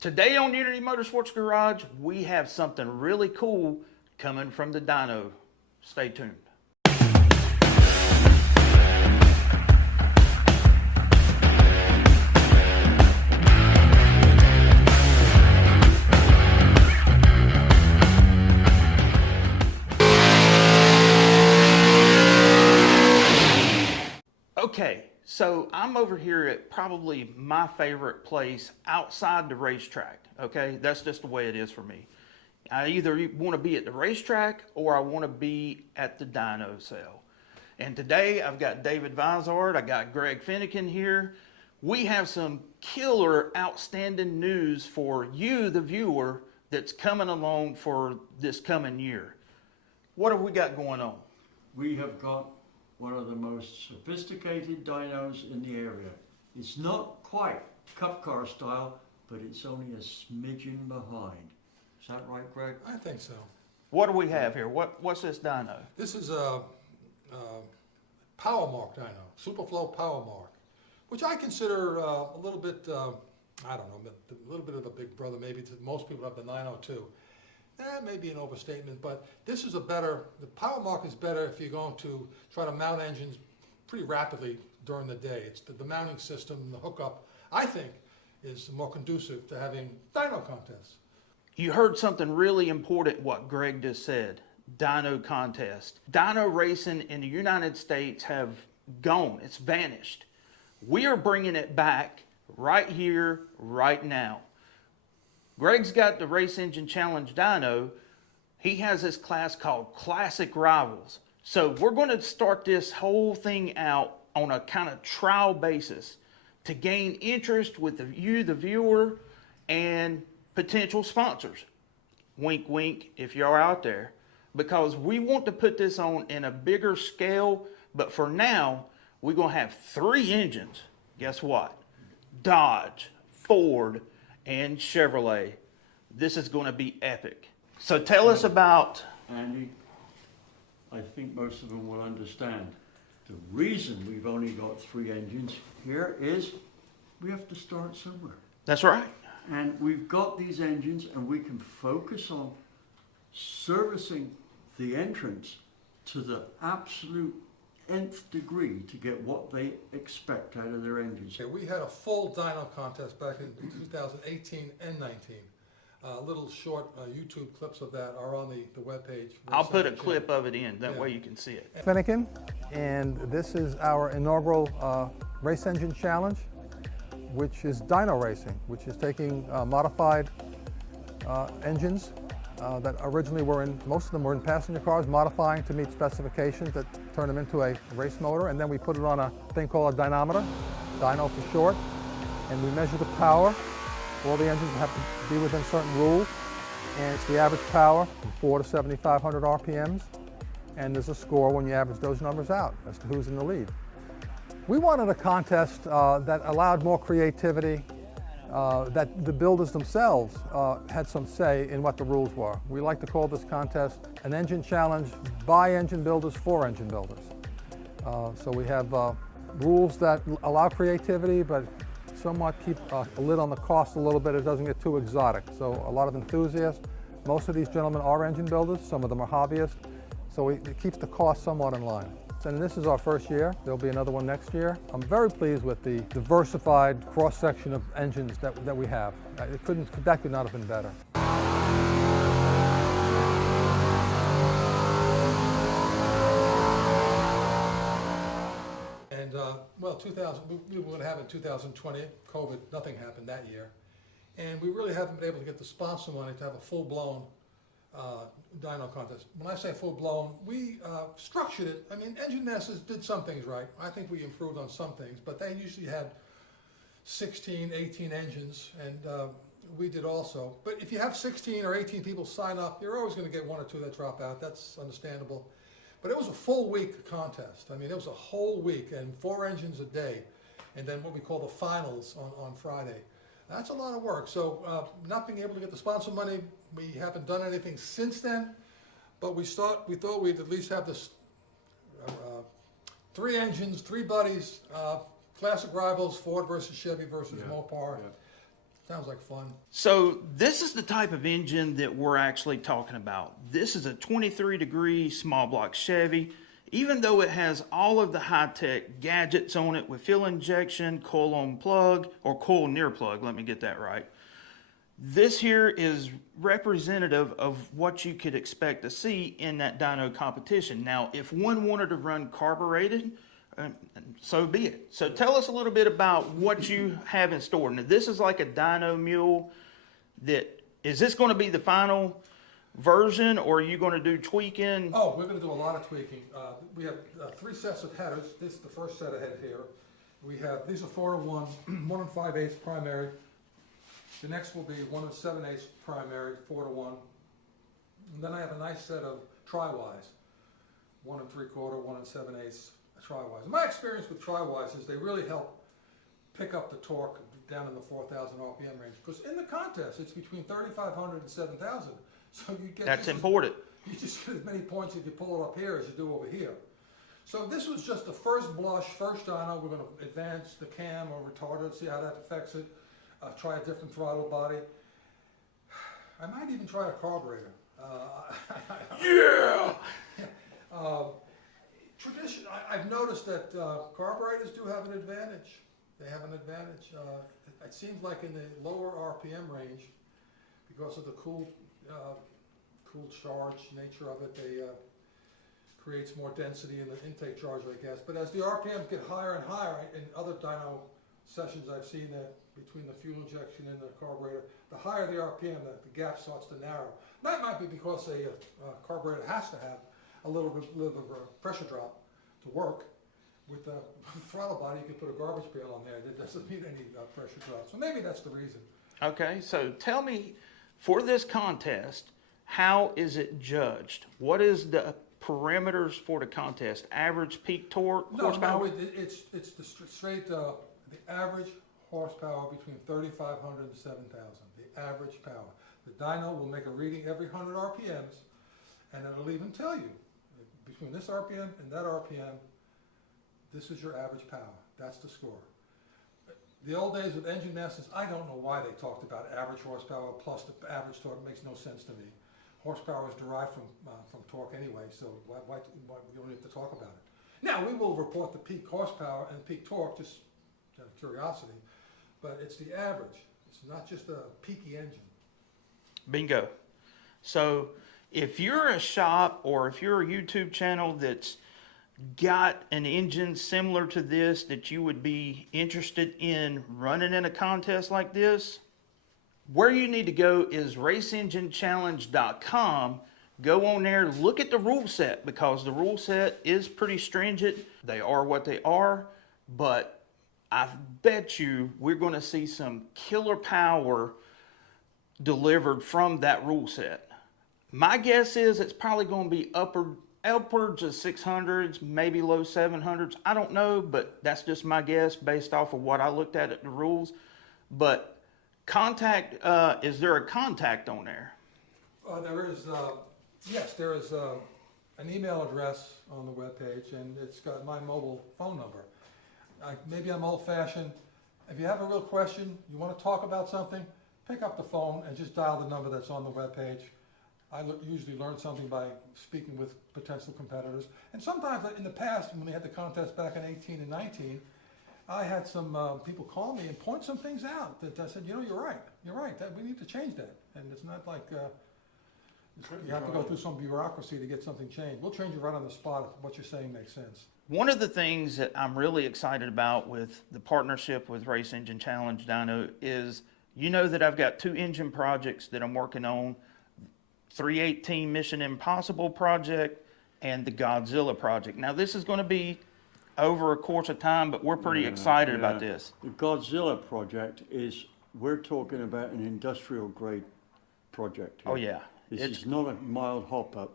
Today on Unity Motorsports Garage, we have something really cool coming from the dyno. Stay tuned. Okay, so I'm over here at probably my favorite place outside the racetrack, okay? That's just the way it is for me. I either want to be at the racetrack or I want to be at the dyno sale. And today I've got David Vizard, I got Greg Finnegan here. We have some killer, outstanding news for you, the viewer, that's coming along for this coming year. What have we got going on? We have got one of the most sophisticated dynos in the area. It's not quite cup car style, but it's only a smidgen behind. Is that right, Greg? I think so. What do we have here? What's this dyno? This is a PowerMark dyno, Superflow PowerMark, which I consider a little bit, I don't know, a little bit of a big brother maybe to most people have the 902. That may be an overstatement, but this is the PowerMark is better if you're going to try to mount engines pretty rapidly during the day. It's the mounting system, the hookup, I think, is more conducive to having dyno contests. You heard something really important what Greg just said, dyno contest. Dyno racing in the United States have gone, it's vanished. We are bringing it back right here, right now. Greg's got the Race Engine Challenge dyno. He has this class called Classic Rivals. So we're going to start this whole thing out on a kind of trial basis to gain interest with you, the viewer, and potential sponsors. Wink, wink, if you're out there. Because we want to put this on in a bigger scale, but for now, we're going to have 3 engines. Guess what? Dodge, Ford, and Chevrolet. This is going to be epic. So tell us about... Andy, I think most of them will understand. The reason we've only got 3 engines here is we have to start somewhere. That's right. And we've got these engines and we can focus on servicing the entrants to the absolute nth degree to get what they expect out of their engines. Okay, we had a full dyno contest back in 2018 and 19. Little short YouTube clips of that are on the webpage. I'll put a clip of it in, that way you can see it. Finnegan, and this is our inaugural Race Engine Challenge, which is Dyno Racing, which is taking modified engines that originally were in, most of them were in passenger cars, modifying to meet specifications that turn them into a race motor, and then we put it on a thing called a dynometer, dyno for short, and we measure the power. All the engines have to be within certain rules, and it's the average power from 4 to 7,500 RPMs, and there's a score when you average those numbers out as to who's in the lead. We wanted a contest that allowed more creativity, that the builders themselves had some say in what the rules were. We like to call this contest an engine challenge by engine builders for engine builders. So we have rules that allow creativity, but somewhat keep a lid on the cost a little bit. It doesn't get too exotic. So a lot of enthusiasts, most of these gentlemen are engine builders, some of them are hobbyists, so it keeps the cost somewhat in line. And this is our first year. There'll be another one next year. I'm very pleased with the diversified cross-section of engines that we have. That could not have been better. And well, we were going to have it in 2020, COVID, nothing happened that year. And we really haven't been able to get the sponsor money to have a full-blown dyno contest. When I say full-blown, we structured it. I mean, Engine Masters did some things right. I think we improved on some things, but they usually had 16, 18 engines, and we did also. But if you have 16 or 18 people sign up, you're always going to get 1 or 2 that drop out. That's understandable. But it was a full week contest. I mean, it was a whole week and 4 engines a day, and then what we call the finals on Friday. That's a lot of work. So not being able to get the sponsor money, we haven't done anything since then, but we thought we'd at least have this 3 engines, 3 buddies, classic rivals, Ford versus Chevy versus Mopar. Sounds like fun. So this is the type of engine that we're actually talking about. This is a 23-degree small block Chevy. Even though it has all of the high-tech gadgets on it with fuel injection, coil on plug, or coil near plug, let me get that right. This here is representative of what you could expect to see in that dyno competition. Now, if one wanted to run carbureted, so be it. So tell us a little bit about what you have in store. Now, this is like a dyno mule. Is this going to be the final version, or are you going to do tweaking? Oh, we're going to do a lot of tweaking. We have 3 sets of headers. This is the first set of head here. We have, these are 4-to-1, 1 5/8 primary. The next will be 1 7/8 primary, 4-to-1. And then I have a nice set of tri-wise, 1 3/4, 1 7/8 tri-wise. My experience with tri-wise is they really help pick up the torque down in the 4,000 RPM range, because in the contest it's between 3,500 and 7,000. So you get That's important. You just get as many points if you pull it up here as you do over here. So this was just the first blush, first dyno. We're going to advance the cam or retarder, see how that affects it. Try a different throttle body. I might even try a carburetor. Yeah! I've noticed that carburetors do have an advantage. They have an advantage. It seems like in the lower RPM range, because of the cool charge nature of it, they creates more density in the intake charge, I guess. But as the RPMs get higher and higher, in other dyno sessions I've seen that between the fuel injection and the carburetor, the higher the RPM, the gap starts to narrow. That might be because a carburetor has to have a little bit of a pressure drop to work. With the throttle body, you can put a garbage pail on there that doesn't need any pressure drop. So maybe that's the reason. Okay, so tell me, for this contest, how is it judged? What is the parameters for the contest? Average peak torque, horsepower? No, it's the straight, the average horsepower between 3,500 and 7,000, the average power. The dyno will make a reading every 100 RPMs, and it'll even tell you, between this RPM and that RPM, this is your average power. That's the score. The old days with engine masters, I don't know why they talked about average horsepower plus the average torque. It makes no sense to me. Horsepower is derived from torque anyway, so why we don't have to talk about it. Now, we will report the peak horsepower and peak torque, just out of curiosity, but it's the average. It's not just a peaky engine. Bingo. So if you're a shop or if you're a YouTube channel that's got an engine similar to this that you would be interested in running in a contest like this, where you need to go is raceenginechallenge.com. Go on there, look at the rule set, because the rule set is pretty stringent. They are what they are, but I bet you we're going to see some killer power delivered from that rule set. My guess is it's probably going to be upwards of 600s, maybe low 700s. I don't know, but that's just my guess based off of what I looked at the rules. But contact, is there a contact on there? There is, yes, there is an email address on the webpage, and it's got my mobile phone number. Maybe I'm old-fashioned. If you have a real question, you want to talk about something, pick up the phone and just dial the number that's on the webpage. I usually learn something by speaking with potential competitors. And sometimes in the past, when we had the contest back in 18 and 19, I had some people call me and point some things out that I said, you know, you're right, we need to change that. And it's not like you have to go through some bureaucracy to get something changed. We'll change it right on the spot if what you're saying makes sense. One of the things that I'm really excited about with the partnership with Race Engine Challenge Dyno is, you know, that I've got 2 engine projects that I'm working on. 318 Mission Impossible project and the Godzilla project. Now this is going to be over a course of time, but we're pretty excited about this. The Godzilla project is, we're talking about an industrial grade project here. Oh yeah. This is not a mild hop up.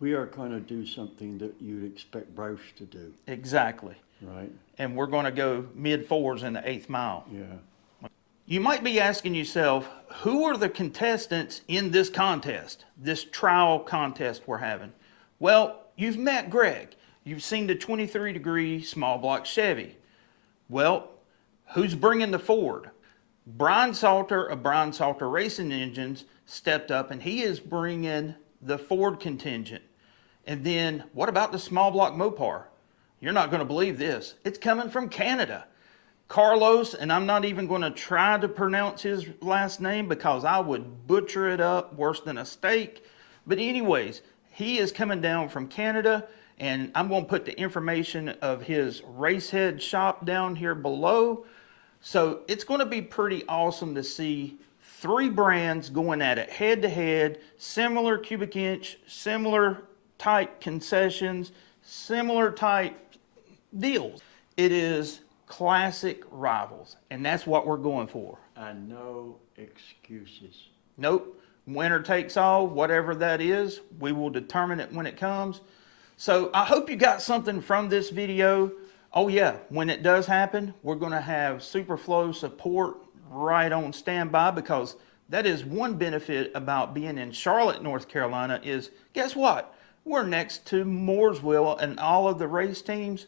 We are going to do something that you'd expect Roush to do. Exactly. Right. And we're going to go mid-4s in the 8th mile. Yeah. You might be asking yourself, who are the contestants in this contest, this trial contest we're having? Well, you've met Greg. You've seen the 23-degree small block Chevy. Well, who's bringing the Ford? Brian Salter of Brian Salter Racing Engines stepped up, and he is bringing the Ford contingent. And then what about the small block Mopar? You're not going to believe this. It's coming from Canada. Carlos, and I'm not even going to try to pronounce his last name because I would butcher it up worse than a steak. But anyways, he is coming down from Canada, and I'm going to put the information of his racehead shop down here below. So it's going to be pretty awesome to see three brands going at it head to head, similar cubic inch, similar type concessions, similar type deals. It is classic rivals, and that's what we're going for. And no excuses. Nope. Winner takes all, whatever that is. We will determine it when it comes. So I hope you got something from this video. Oh yeah, when it does happen, we're going to have Superflow support right on standby, because that is one benefit about being in Charlotte, North Carolina is, guess what? We're next to Mooresville and all of the race teams.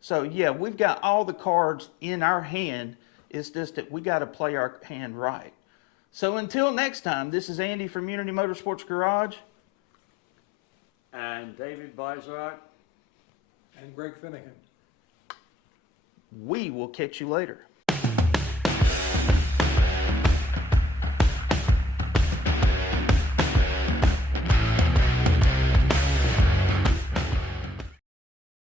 So yeah, we've got all the cards in our hand. It's just that we got to play our hand right. So until next time, this is Andy from Unity Motorsports Garage. And David Bizart. And Greg Finnegan. We will catch you later.